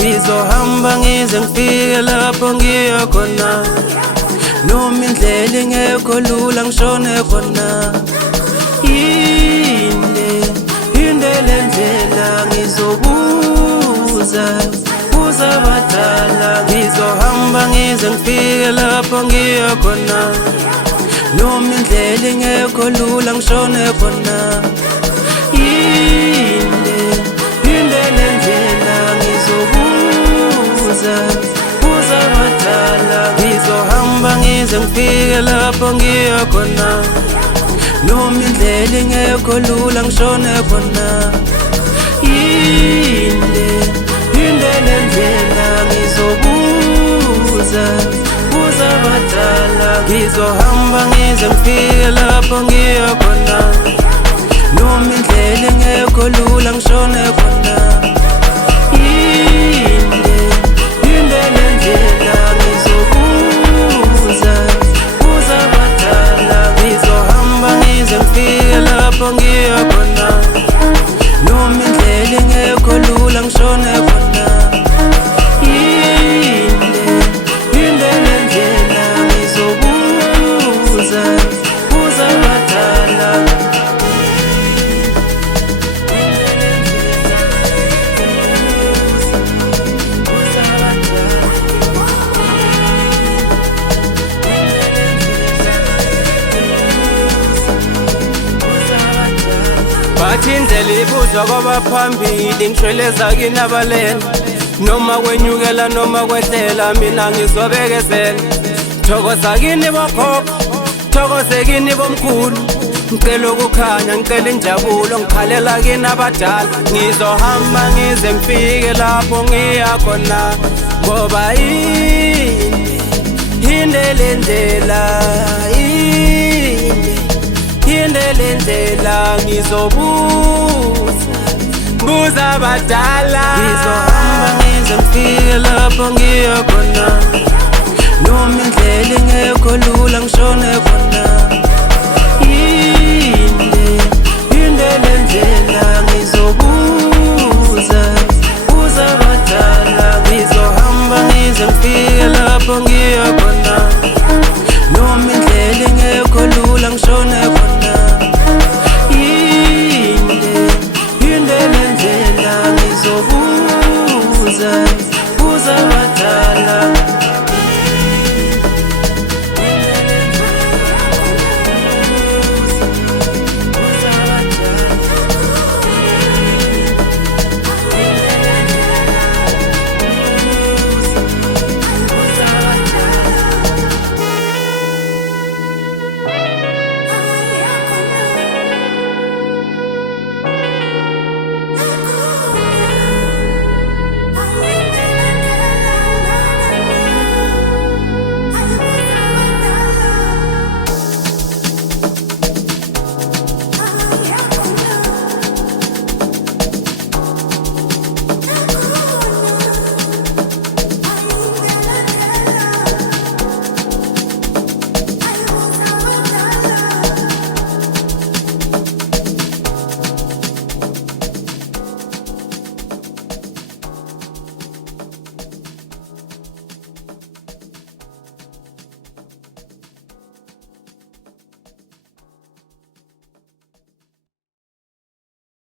Ngizohamba ngize ngifike lapho ngiya khona, noma indlela ingekho lula ngishone khona. Inde le ndlela ngizobuza abadala. Ngizohamba ngize ngifike lapho ngiya khona, noma indlela ingekho lula ngishone khona. Inde le ndlela ngizobuza abadala. Ngizohamba ngize ngifike lapho ngiya khona, noma indlela ingekho lula ngishone khona. Inde le ndlela ngizobuza abadala. Ngizohamba ngize ngifike lapho ngiya khona, noma indlela ingekho lula ngishone khona. Inde le ndlela ngizobuza abadala. Ngizohamba ngize ngifike lapho ngiya khona, noma indlela ingekho lula ngishone khona. Inde le ndlela ngizobuza abadala. Bathi indlela ibuzwa kwabaphambili, ngishweleza kinabalena. Noma kwenyukela noma kwehlela, mina ngizobekezela. Thokoza kini bokhokho, thokoze kini bomkhulu. Ngicela ukukhanya, ngicela injabulo, ngikhalela kini abadala. Ngizohamba ngize ngifike lapho ngiya khona, ngoba inde le ndlela, inde le ndlela ngizobuza abadala. Ngizohamba ngize ngifike lapho ngiya khona, noma indlela ingekho lula ngishone khona. Inde le ndlela ngizobuza abadala. Ngizohamba ngize ngifike lapho ngiya khona, noma indlela ingekho lula ngishone khona. Inde le ndlela ngizobuza abadala.